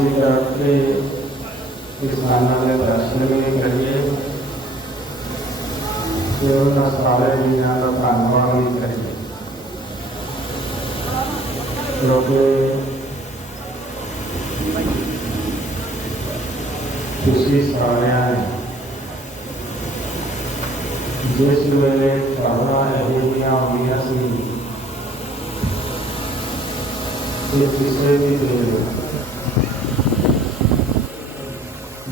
श्री से इस भावना में दर्शन भी करिए। सारे दुनिया का अनुभव भी करिए। क्योंकि किसी सारे ने जिस वे भावना रही हुई सी किसी भी दे।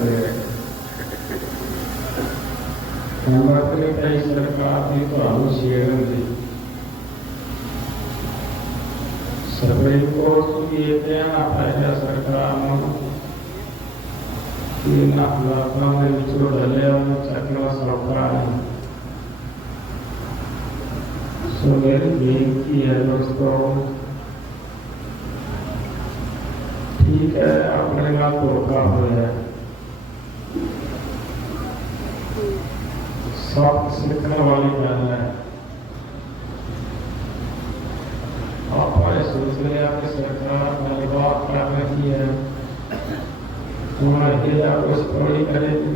हुए नवरात्रि में सरकार तो आवश्यक સુપ્રીમ કોર્ટ સુધી એ ધ્યાન આપે છે સરકારનો એના પ્રાર્થનાને વિચરો ઢલેવાનો ચકલો સરકાર સો મેરી બેનતી है दोस्तों ठीक है अपने का धोखा हुआ है शब्द लिखने वाली बहन है आप बड़े सोच रहे हैं आपकी सरकार ने बात क्या की है तुम्हारे उन्होंने किया कुछ थोड़ी करेगी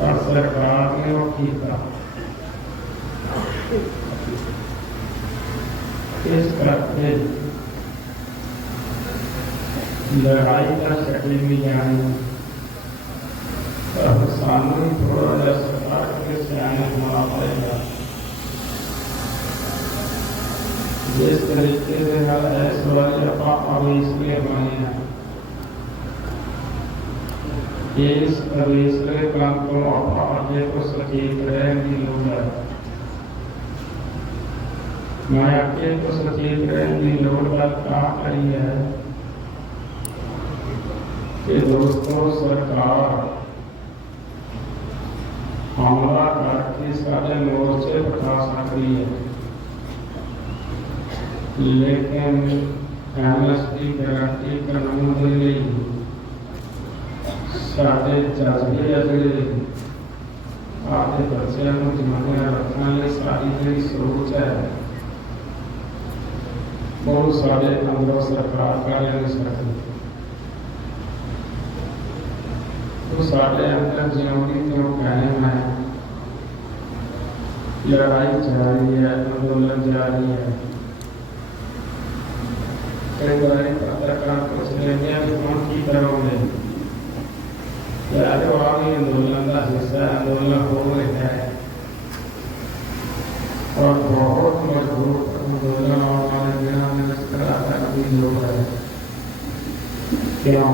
और सरकार ने वो की था इस करके लड़ाई का सेटल भी आई सर्वसामने थोड़ा या सरकार के सियाने होना पड़ेगा जिस तरीके से हर ऐसा पाप अभी इसलिए बने हैं इस अभिश्रय काम को अपने को सचेत रहने लोड़ा माया के को सचेत रहने लोड़ा का करी है कि दोस्तों सरकार हमारा घर की सारे लोगों से बता सकती है? लेकिन एमएसपी गारंटी कानून के लिए सारे जज्बे अगले आपके बच्चे जमाने रखना ये सारी मेरी सोच है। बहुत सारे अंदर सरकार कार्य नहीं सकती ਉਹ ਸਾਡੇ ਅੰਦਰ ਜਿਉਣੀ ਤੋਂ ਕਾਇਮ ਹੈ ਲੜਾਈ ਜਾਰੀ ਹੈ ਅੰਦੋਲਨ ਜਾਰੀ ਹੈ कई बार पत्रकार पूछ लेते हैं कि कौन की करोगे यार वो आगे आंदोलन का हिस्सा आंदोलन हो रहा है और बहुत मजबूत आंदोलन और हमारे बिना मिनिस्टर आता भी लोग है क्यों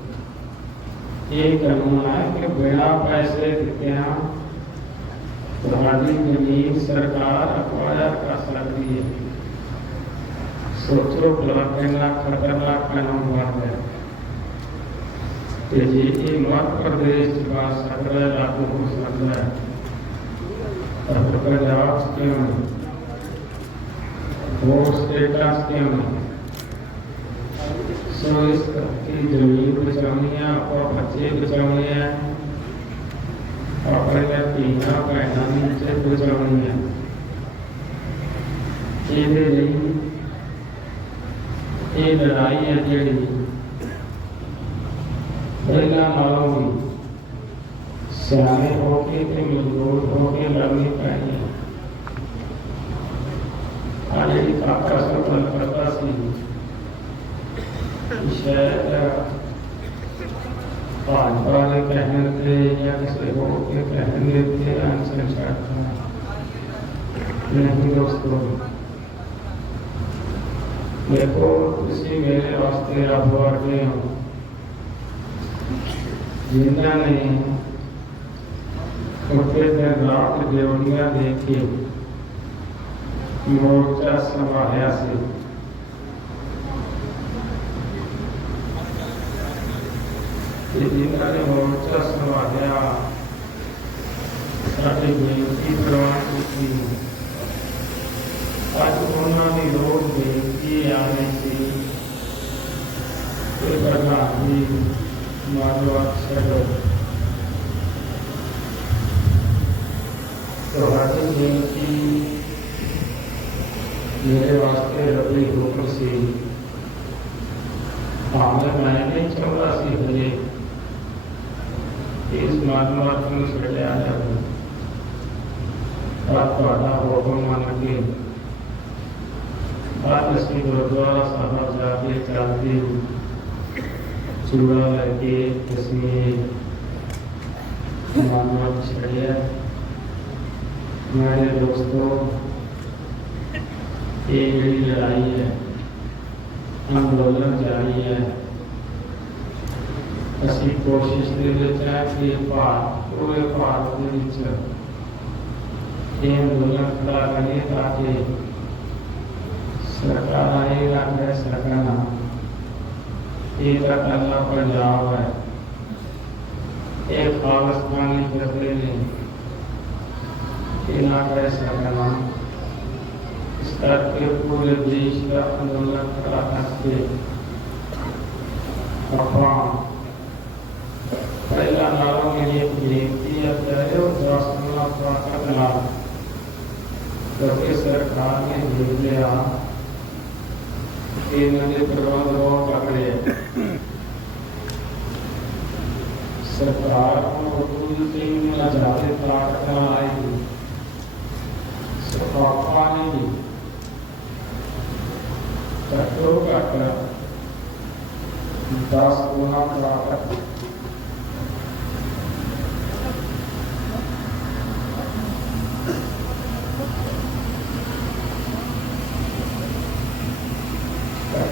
ये कानून है कि बिना पैसे देते हैं के लिए सरकार अखबार कर सकती है। सोचो भला कहना खतरना कानून बात है। कि ये मध्य प्रदेश का सत्रह लागू हो। सकता है और पंजाब क्यों वो स्टेटस क्यों सो इसका की ज़मीन बचानी है और बच्चे बचाने हैं। अपने धीया भैन बचानी है। ये लड़ाई है जी सियाने होके तो होके लड़नी पैनी आज काका सब करता सी। पांचवाले कहते या किसी को के कहने थे आंसर नहीं दोस्तों देखो किसी मेरे वास्ते आप आगे हो। ज़िंदा नहीं उठे दिन रात देवड़िया देखी, मोर्चा समाया से। ਸੀ ਤੇ ਜਿਨ੍ਹਾਂ ਨੇ ਮੋਰਚਾ ਸੰਭਾਲਿਆ ਸਾਡੇ ਬੇਨਤੀ ਪ੍ਰਵਾਨ ਕੀਤੀ ਅੱਜ ਉਹਨਾਂ ਦੀ ਲੋੜ ਬੇਨਤੀ ਆ ਰਹੀ ਸੀ ਕਿ ਪ੍ਰਧਾਨ ਜੀ ਮਾਨਵਾ ਛੱਡੋ ਤੁਹਾਡੀ ਬੇਨਤੀ ਮੇਰੇ ਵਾਸਤੇ ਰੱਬੀ ਹੁਕਮ ਸੀ ਭਾਵੇਂ ਮੈਂ ਨਹੀਂ ਚਾਹੁੰਦਾ ਸੀ ਹਜੇ ਇਸ ਮਾਨਵਾ ਨੂੰ ਛੱਡਿਆ ਜਾਵੇ ਪਰ ਤੁਹਾਡਾ ਹੁਕਮ ਮੰਨ ਕੇ ਅੱਜ ਅਸੀਂ ਗੁਰਦੁਆਰਾ ਸਾਹਿਬ ਜਾ ਕੇ ਚੱਲਦੇ ਚੂੜਾ ਲੈ ਕੇ ਅਸੀਂ ਮਾਨਵਾ ਛੱਡਿਆ ਮੇਰੇ ਦੋਸਤੋ ਇਹ ਜਿਹੜੀ ਲੜਾਈ ਹੈ ਅੰਦੋਲਨ ਜਾਰੀ ਹੈ ਅਸੀਂ ਕੋਸ਼ਿਸ਼ ਦੇ ਵਿੱਚ ਹੈ ਕਿ ਭਾਰਤ ਪੂਰੇ ਭਾਰਤ ਦੇ ਵਿੱਚ ਇਹ ਅੰਦੋਲਨ ਖੜਾ ਕਰੀਏ ਤਾਂ ਕਿ ਸਰਕਾਰਾਂ ਇਹ ਨਾ ਕਹਿ ਸਕਣ ਇਹ ਤਾਂ ਕੱਲਾ ਪੰਜਾਬ ਹੈ ਇਹ ਖਾਲਸਤਾਨੀ ਫਿਰਦੇ ਨੇ ਇਹ ਨਾ ਕਹਿ ਸਕਣ ਇਸ ਕਰਕੇ ਪੂਰੇ ਦੇਸ਼ ਦਾ ਅੰਦੋਲਨ ਖੜਾ ਕਰਕੇ ਆਪਾਂ ਪਹਿਲਾਂ गिनती अब जाए और जाना का कलाम सबके सरकार ने भेज लिया तीन प्रबंध वो पकड़े सरकार को उर्दू तीन नजारे ताकत आई सफाफा नहीं घटो घट दस गुना ताकत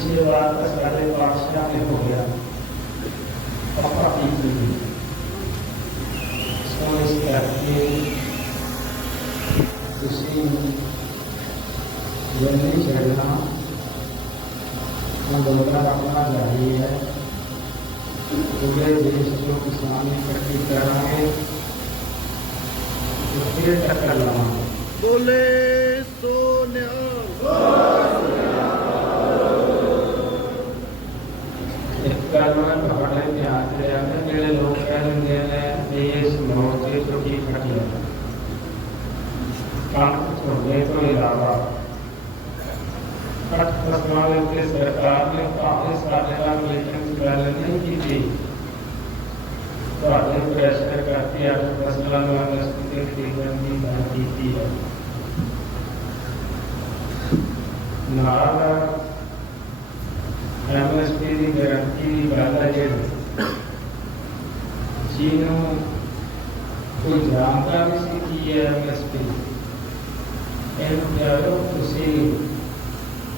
लीजिए और आपका साढ़े पाँच लाख हो गया। पपा पी लीजिए समझ करके जल्दी चढ़ना आंदोलन रखना है। पूरे देश जो किसान इकट्ठी कराएँगे तो फिर टक्कर लगाएँगे बोले तो ਕੱਟ ਫਸਲਾਂ ਦੇ ਉੱਤੇ ਸਰਕਾਰ ਨੇ ਭਾਵੇਂ ਸਾਡੇ ਨਾਲ ਮਿਲਣ ਦੀ ਗੱਲ ਨਹੀਂ ਕੀਤੀ ਤੁਹਾਡੇ ਪ੍ਰੈਸ਼ਰ ਕਰਕੇ ਅੱਜ ਫਸਲਾਂ ਨੂੰ ਐਮਐਸਪੀ ਤੇ ਖਰੀਦਣ ਦੀ ਗੱਲ ਕੀਤੀ ਹੈ ਨਾਲ ਐਮਐਸਪੀ ਦੀ ਗਾਰੰਟੀ ਦੀ ਗੱਲ ਹੈ ਜਿਹੜੀ ਜਿਹਨੂੰ ਕੋਈ ਜਾਣਦਾ ਨਹੀਂ ਸੀ ਕੀ ਹੈ ਐਮਐਸਪੀ ਇਹਨੂੰ ਕਿਹਾ ਤੁਸੀਂ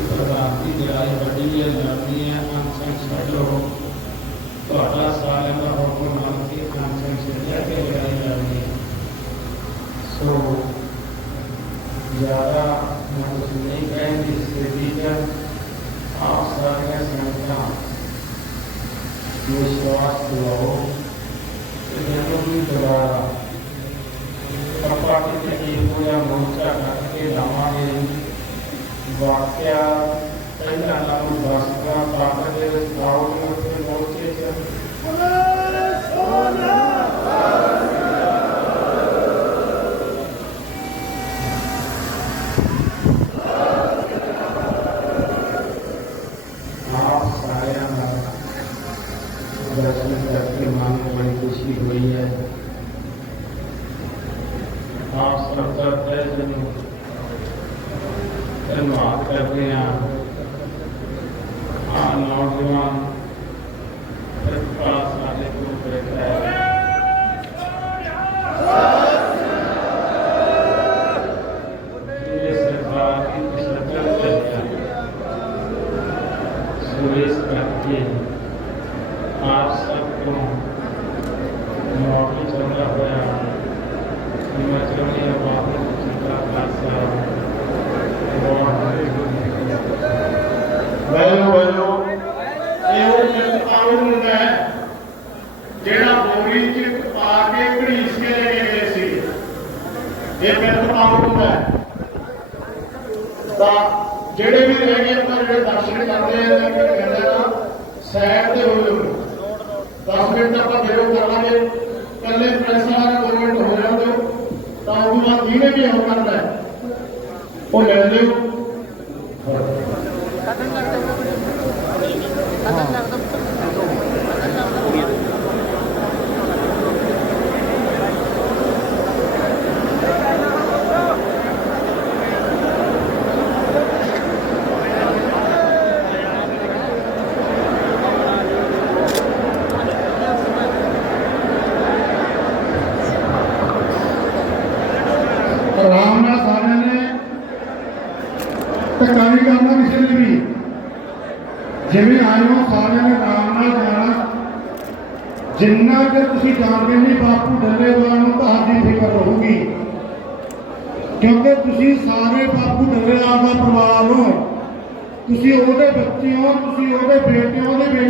ਪ੍ਰਧਾਨ ਦੀ ਲੜਾਈ ਵੱਡੀ ਹੈ ਲੜਨੀ ਹੈ ਅਨਸੰਗ ਛੱਡੋ ਤੁਹਾਡਾ ਸਾਰਿਆਂ ਦਾ ਹੁਕਮ ਮੰਨ ਕੇ ਅਨਸੰਗ ਛੱਡਿਆ ਕੇ ਲੜਾਈ ਲੜਨੀ ਹੈ ਸੋ ਜ਼ਿਆਦਾ ਮੈਂ ਕੁਝ ਨਹੀਂ ਕਹਿੰਦੀ ਇਸ ਦੇ ਦੀਜਾ ਆਪ ਸਾਰੀਆਂ ਸੰਗਤਾਂ ਨੂੰ ਵਿਸ਼ਵਾਸ ਦਿਵਾਓ ਕਿ ਜਦੋਂ ਵੀ ਦੁਬਾਰਾ ਆਪਾਂ ਕਿਤੇ ਇਹ ਪੂਰਾ ਮੋਰਚਾ ਕਰਕੇ ਲਾਵਾਂਗੇ ਵਾਕਿਆ ਪਹਿਲਾਂ ਨਾਲੋਂ ਦਸਦਾ ਪਾਪ ਦੇ ਵਿੱਚ ਆਉਣ ਉੱਤੇ ਮਿਲਕ ਆਉਣ ਹੈ ਜਿਹੜਾ ਬੋਰੀ ਚ ਪਾ ਕੇ ਘੜੀਸ ਕੇ ਲੈ ਕੇ ਗਏ ਸੀ, ਇਹ ਮਿਲਕ ਆਉਣ ਹੁੰਦਾ ਹੈ ਤਾਂ ਜਿਹੜੇ ਵੀ ਰਹਿ ਗਏ ਆਪਾਂ ਜਿਹੜੇ ਦਰਸ਼ਨ ਕਰਦੇ ਆ ਤਾਂ ਕੀ ਕਹਿੰਦੇ ਨਾ ਸਾਈਡ ਤੇ ਹੋ 10 ਮਿੰਟ ਆਪਾਂ ਫੇਰੋ ਕਰ ਲਾਂਗੇ। ਕੱਲੇ ਪ੍ਰੈਸ ਵਾਲਾ ਨੇ 2 ਮਿੰਟ ਹੋ ਜਾਂਦੇ। ਤਾਂ ਉਹ ਬਾਅਦ ਜਿਹਨੇ ਵੀ ਹੋ ਕਰਨਾ ਉਹ ਲੈ ਲਿਓ ਆਰਾਮ ਨਾਲ ਸਾਰਿਆਂ ਨੇ ਧੱਕਾ ਨਹੀਂ ਕਰਨਾ ਕਿਸੇ ਨੇ ਵੀ ਜਿਵੇਂ ਆਏ ਹੋ ਸਾਰਿਆਂ ਨੇ ਆਰਾਮ ਨਾਲ ਜਾਣਾ। ਜਿੰਨਾ ਕਿ ਤੁਸੀਂ ਜਾਣਦੇ ਨਹੀਂ, ਬਾਪੂ ਡੱਲੇਵਾਲ ਨੂੰ ਤੁਹਾਡੀ ਫਿਕਰ ਰਹੂਗੀ। ਕਿਉਂਕਿ ਤੁਸੀਂ ਸਾਰੇ ਬਾਪੂ ਡੱਲੇਵਾਲ ਦਾ ਪਰਿਵਾਰ ਹੋ। ਤੁਸੀਂ ਉਹਦੇ ਬੱਚੇ ਹੋ, ਤੁਸੀਂ ਉਹਦੇ ਬੇਟੇ ਹੋ, ਉਹਦੇ ਬੇਟੇ